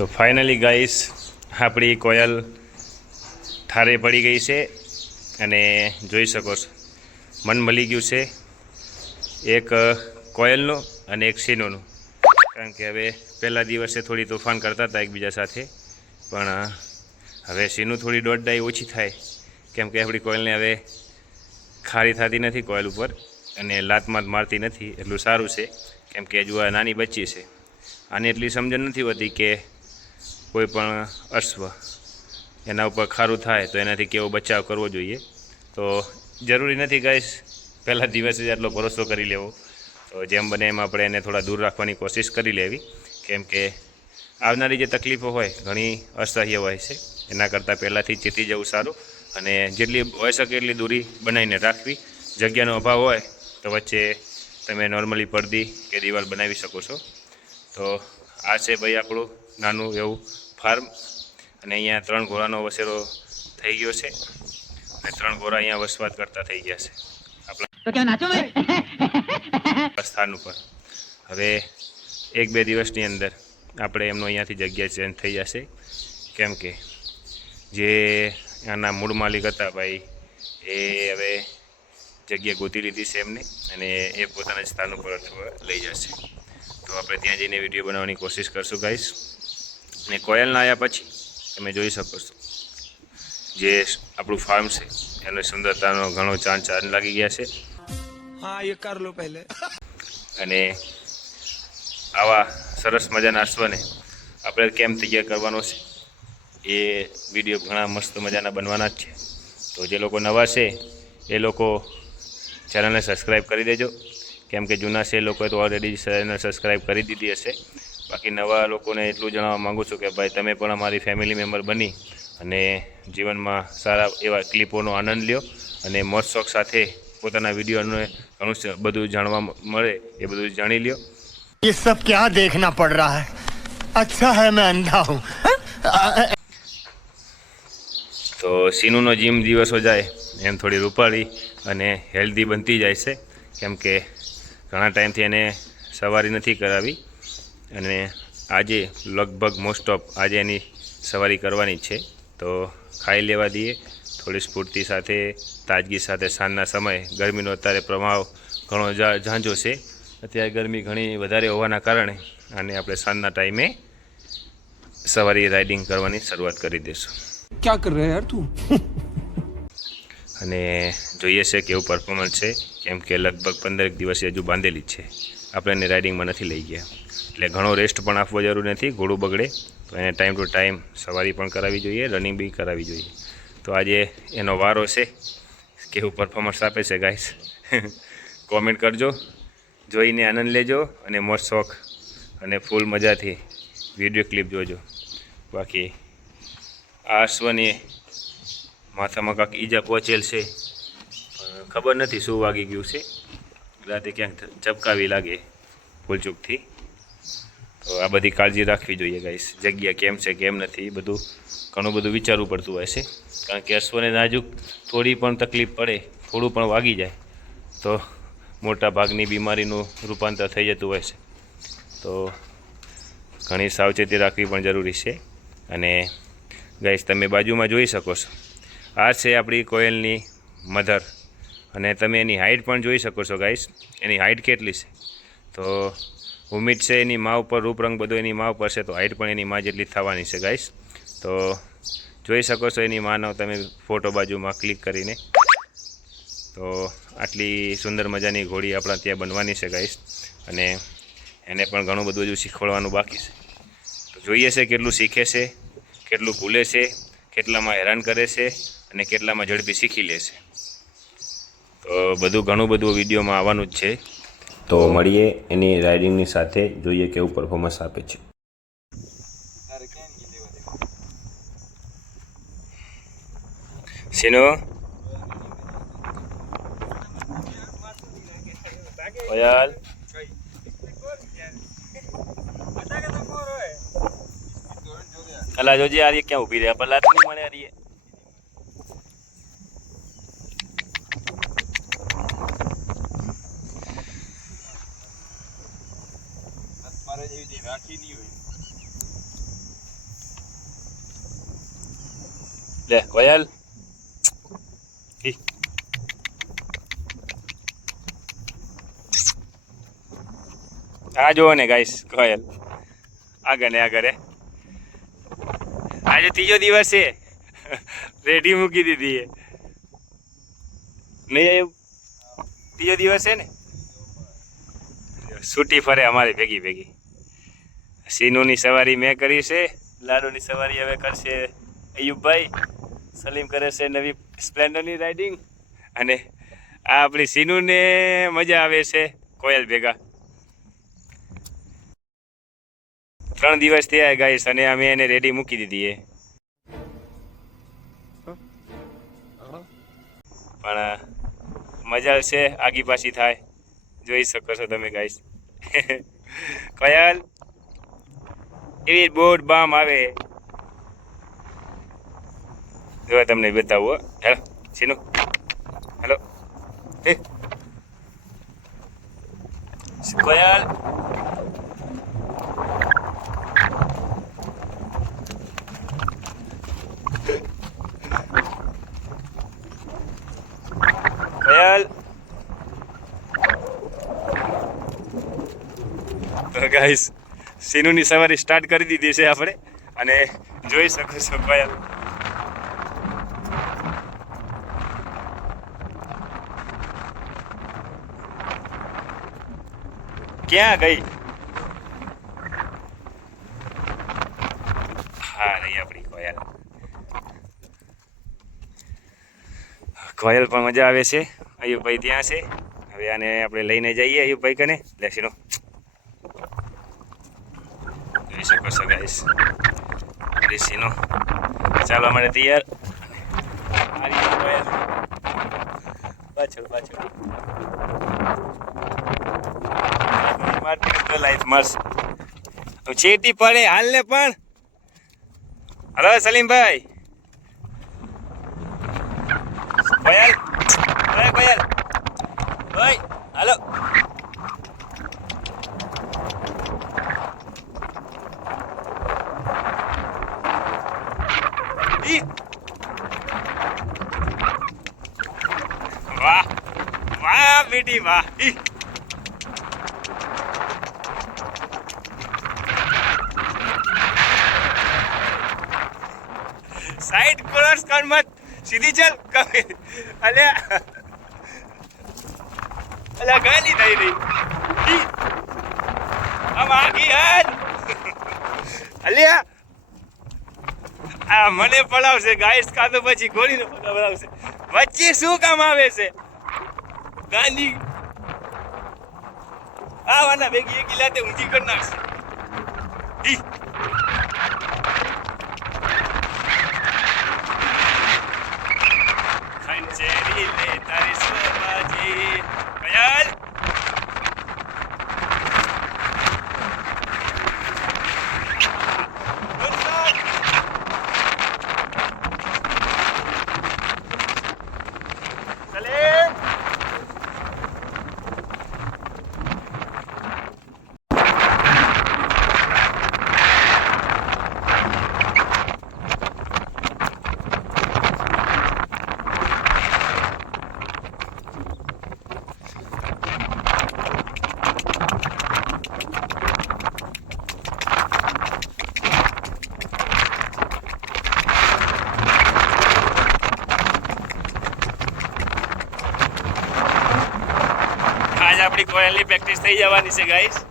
તો finally guys આપણી કોયલ ઠારે પડી ગઈ છે અને જોઈ શકો છો, મન મળી ગયું છે એક કોયલનું અને એક સીનોનું કારણ કે હવે પહેલા દિવસે થોડી તોફાન કરતા હતા એકબીજા સાથે, પણ હવે સીનું થોડી દોડદાઈ ઓછી થાય. કેમ કે આપણી કોયલને હવે ખારી થતી નથી કોયલ ઉપર અને લાતમાત મારતી નથી, એટલું સારું છે. કેમ કે હજુ નાની બચ્ચી છે. આને એટલી સમજણ નથી હોતી કે કોઈ પણ અશ્વ એના ઉપર ખારું થાય તો એનાથી કેવો બચાવ કરવો જોઈએ. તો જરૂરી નથી ગાઈશ પહેલા દિવસે જ આટલો ભરોસો કરી લેવો. તો જેમ બને એમ આપણે એને થોડા દૂર રાખવાની કોશિશ કરી લેવી. કેમ કે આવનારી જે તકલીફો હોય, ઘણી અસહ્ય હોય છે. એના કરતાં પહેલાંથી ચેતી જવું સારું અને જેટલી હોઈ શકે એટલી દૂરી બનાવીને રાખવી. જગ્યાનો અભાવ હોય તો વચ્ચે તમે નોર્મલી પડદી કે દિવાલ બનાવી શકો છો. તો આ છે ભાઈ આપણું નાનું એવું ફાર્મ અને અહીંયા ત્રણ ઘોડાનો વસેરો થઈ ગયો છે. અને ત્રણ ઘોડા અહીંયા વસવાત કરતા થઈ ગયા છે. આપણા સ્થાન ઉપર. હવે એક બે દિવસની અંદર આપણે એમનો અહીંયાથી જગ્યા ચેન્જ થઈ જશે. કેમ કે જે આના મૂળ માલિક હતા ભાઈ એ હવે જગ્યા ગોતી લીધી છે એમને અને એ પોતાના સ્થાન ઉપર લઈ જશે. તો આપણે ત્યાં જઈને વીડિયો બનાવવાની કોશિશ કરશું ગાઈશ અને કોયલના આવ્યા પછી તમે જોઈ શકો છો. જે આપણું ફાર્મ છે એનો સુંદરતાનો ઘણો ચાંદ ચાંદ લાગી ગયા છે. હા એ કર લો પહેલે. અને આવા સરસ મજાના અશ્વને આપણે કેમ તૈયાર કરવાનો છે એ વીડિયો ઘણા મસ્ત મજાના બનવાના જ છે. તો જે લોકો નવા છે એ લોકો ચેનલને સબસ્ક્રાઈબ કરી દેજો. કેમ કે જૂના છે એ લોકોએ તો ઓલરેડી ચેનલ સબસ્ક્રાઈબ કરી દીધી હશે. બાકી નવા લોકોને એટલું જણાવવા માગું છું કે ભાઈ તમે પણ અમારી ફેમિલી મેમ્બર બની અને જીવનમાં સારા એવા ક્લિપોનો આનંદ લ્યો અને મોજ શોખ સાથે પોતાના વિડીયોને ઘણું સ- બધું જાણવા મ- મળે એ બધું જાણી લ્યો ये सब क्या देखना पड़ रहा है अच्छा है मैं अंधा हूँ તો સીનુનો જીમ દિવસો જાય એમ થોડી રૂપાળી અને હેલ્ધી બનતી જાય છે કેમ કે ઘણા ટાઈમથી એને સવારી નથી કરાવી અને આજે લગભગ મોસ્ટ ઓફ આજે એની સવારી કરવાની છે. તો ખાઈ લેવા દઈએ. થોડી સ્ફૂર્તિ સાથે તાજગી સાથે સાંજના સમયે. ગરમીનો અત્યારે પ્રભાવ ઘણો ઝાંઝો છે. અત્યારે ગરમી ઘણી વધારે હોવાના કારણે અને આપણે સાંજના ટાઈમે સવારી રાઇડિંગ કરવાની શરૂઆત કરી દઈશું. ક્યાં કર રહ્યા તું? અને જોઈએ છે કેવું પરફોર્મન્સ છે. કેમ કે લગભગ પંદરેક દિવસ હજુ બાંધેલી છે. આપણે એને રાઇડિંગમાં નથી લઈ ગયા. એટલે ઘણો રેસ્ટ પણ આપવો જરૂરી નથી, ઘોડું બગડે, તો એને ટાઈમ ટુ ટાઈમ સવારી પણ કરાવવી જોઈએ રનિંગ બી કરાવવી જોઈએ. તો આજે એનો વારો છે, કેવું પરફોર્મન્સ આપે છે ગાઈસ કોમેન્ટ કરજો, જોઈને આનંદ લેજો અને મોજ શોખ અને ફૂલ મજાથી વીડિયો ક્લિપ જોજો. બાકી આ માથામાં કાંક ઈજા પહોંચેલ છે ખબર નથી શું વાગી ગયું છે. રાતે ક્યાંક ચપકાવી લાગે ભૂલચૂકથી. તો આ બધી કાળજી રાખવી જોઈએ ગાઈસ જગ્યા કેમ છે, કેમ નથી બધું ઘણું બધું વિચારવું પડતું હોય છે. કારણ કે અશ્વને નાજુક થોડી પણ તકલીફ પડે, થોડું પણ વાગી જાય, તો મોટા ભાગની બીમારીનું રૂપાંતર થઈ જતું હોય છે. તો ઘણી સાવચેતી રાખવી પણ જરૂરી છે. અને ગાઈસ તમે બાજુમાં જોઈ શકો છો. આ છે આપણી કોયલની મધર. અને તમે એની હાઇટ પણ જોઈ શકો છો ગાઈસ એની હાઇટ કેટલી છે? તો ઉમ્મીદ છે એની મા ઉપર રૂપરંગ બધો એની મા ઉપર છે, તો હાઇટ પણ એની મા જેટલી થવાની છે ગાઈસ તો જોઈ શકો છો એની માનો તમે ફોટો બાજુમાં ક્લિક કરીને. તો આટલી સુંદર મજાની ઘોડી આપણા ત્યાં બનવાની છે ગાઈસ અને એને પણ ઘણું બધું હજુ શીખવાડવાનું બાકી છે. તો જોઈએ છે કેટલું શીખે છે, કેટલું ભૂલે છે, કેટલામાં હેરાન કરે છે અને કેટલામાં ઝડપી શીખી લે છે. બધું ઘણું બધું વિડીયોમાં આવવાનું જ છે. તો મળીએ એની રાઇડિંગની સાથે જોઈએ કેવું પરફોર્મન્સ આપે છે. શીનો? ઓયાલ કલા જોજે આ ક્યાં ઊભી રહ્યા? પણ નહીં મળે આ લે કોયલ. આ જુઓ ને ગાઈસ કોયલ આગળ ને આગળ આજે ત્રીજો દિવસ છે રેડી મૂકી દીધી એ. નહીં આવ્યું? ત્રીજો દિવસ છે ને છૂટી ફરે અમારી ભેગી ભેગી. સીનુની સવારી મેં કરી છે, લાડુની સવારી હવે કરશે અયુબભાઈ. સલીમ કરે છે નવી સ્પ્લેન્ડરની રાઇડિંગ. અને આ આપણી સીનુને મજા આવે છે કોયલ ભેગા. ત્રણ દિવસ થયા ગાઈસ અને અમે એને રેડી મૂકી દીધી એ. પણ મજા છે આગી પાછી થાય. જોઈ શકો છો તમે ગાઈસ. કોયલ, એવી બોટ બામ આવે. જો તમને બતાવું હો. Hello Seenu. Hello. Hey. Koyal Koyal તો ગાઈસ સીનુની સવારી સ્ટાર્ટ કરી દીધી છે આપણે. અને જોઈ શકો છો કોયલ ક્યાં ગઈ? હા નહીં આપણી કોયલ. કોયલ પણ મજા આવે છે. અયુબભાઈ ત્યાં છે. હવે આને આપણે લઈને જઈએ અયુબભાઈ કને. લેસીનો જોઈ શકો છો ગાઈસ ઋષિનો ચાલવા માટે તૈયાર. કોયલ. પાછળ પાછળ. ચેટી પડે હાલ ને પણ. હલો, સલીમભાઈ. કોયલ ઓય કોયલ ઓય હાલો. ઈ. વાહ વાહ બેટી વાહ. સાઈડ કોલર્સ કર મત સીધી ચાલ કમે. અલે. અલે ગાલી થઈ રહી. આમ આગી હાલ અલ્યા આ. મને પડાવશે ગાઈસ, કાં તો પછી ગોળીને પડાવશે વચ્ચે શું કામ આવે છે? ગાંધી. આવાના ભેગી એક ઇલાતે ઊંધી કરી નાખશે. ખંચેરી લે તારી સ્વબાજી કયાલ સલીમ આજ આપણી કોયલની પ્રેક્ટિસ થઈ જવાની છે ગાઈસ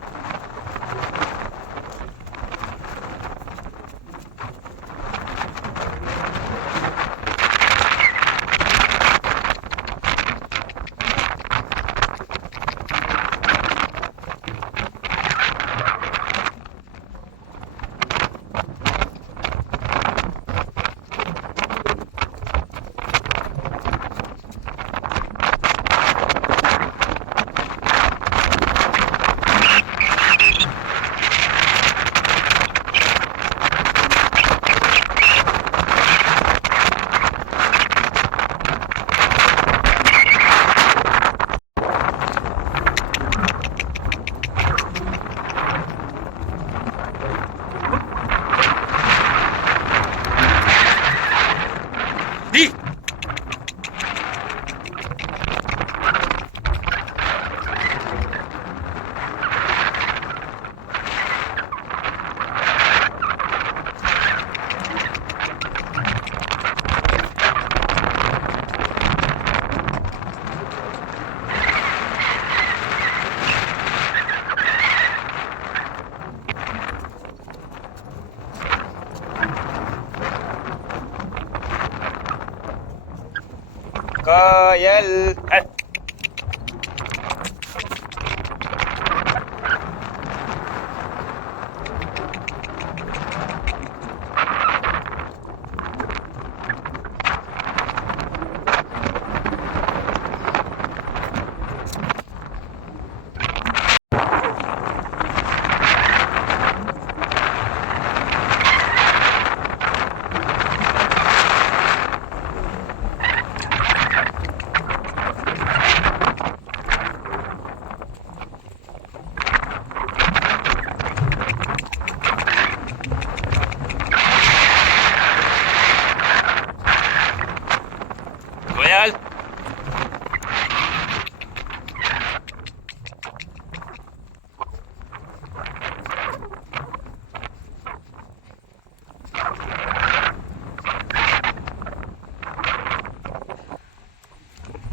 કયલ